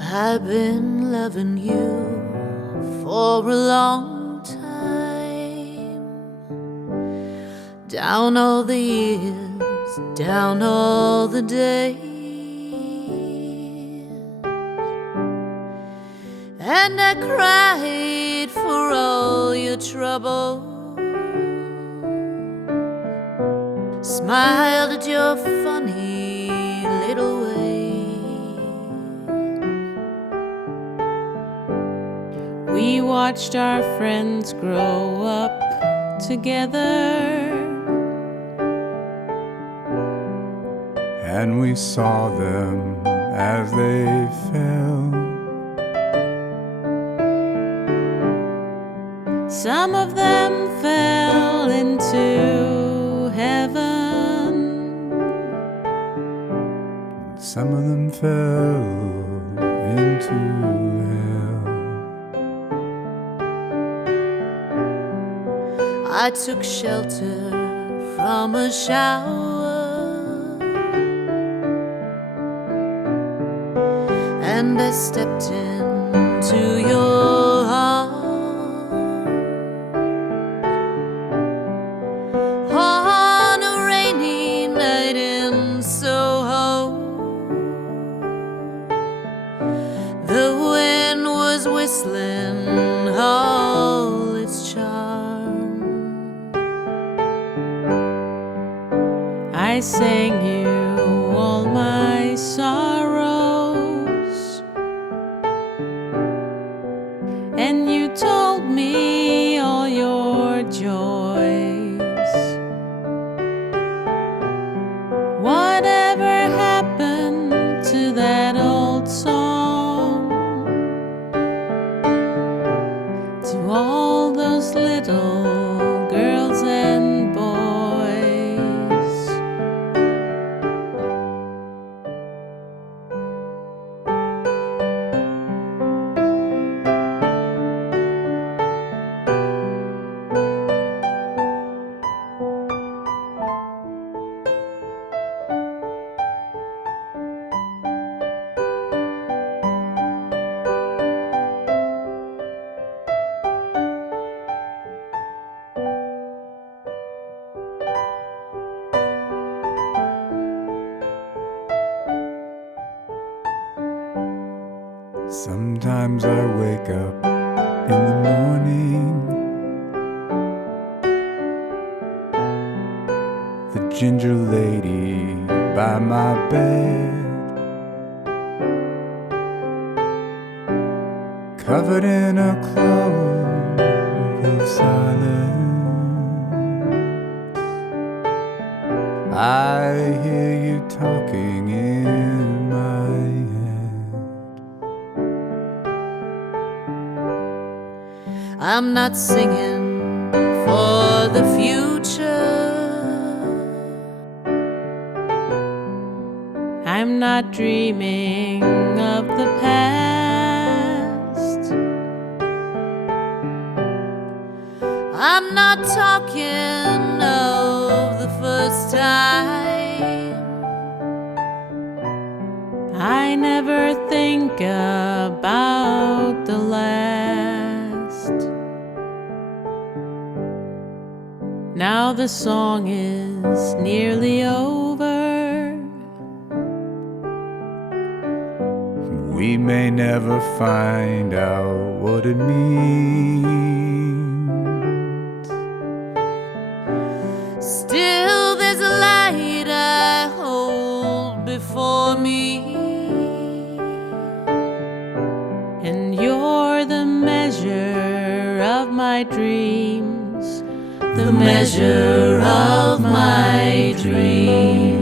I've been loving you for a long time. Down all the years, down all the days, and I cried for all your trouble, smiled at your funny little ways. We watched our friends grow up together, and we saw them as they fell. Some of them fell into heaven, some of them fell into hell. I took shelter from a shower, and I stepped into your heart. On a rainy night in Soho, the wind was whistling all its charm. I sang you all my sorrows, and you told me all your joys. Whatever happened to that old song? To all those little girls and boys? Sometimes I wake up in the morning, the ginger lady by my bed, covered in a cloak of silence. I hear you talking in my head. I'm not singing for the future, I'm not dreaming of the past, I'm not talking of the first time. I never think about the last. Now the song is nearly over, We may never find out what it means. Still there's a light I hold before me, and you're the measure of my dreams, the measure of my dreams.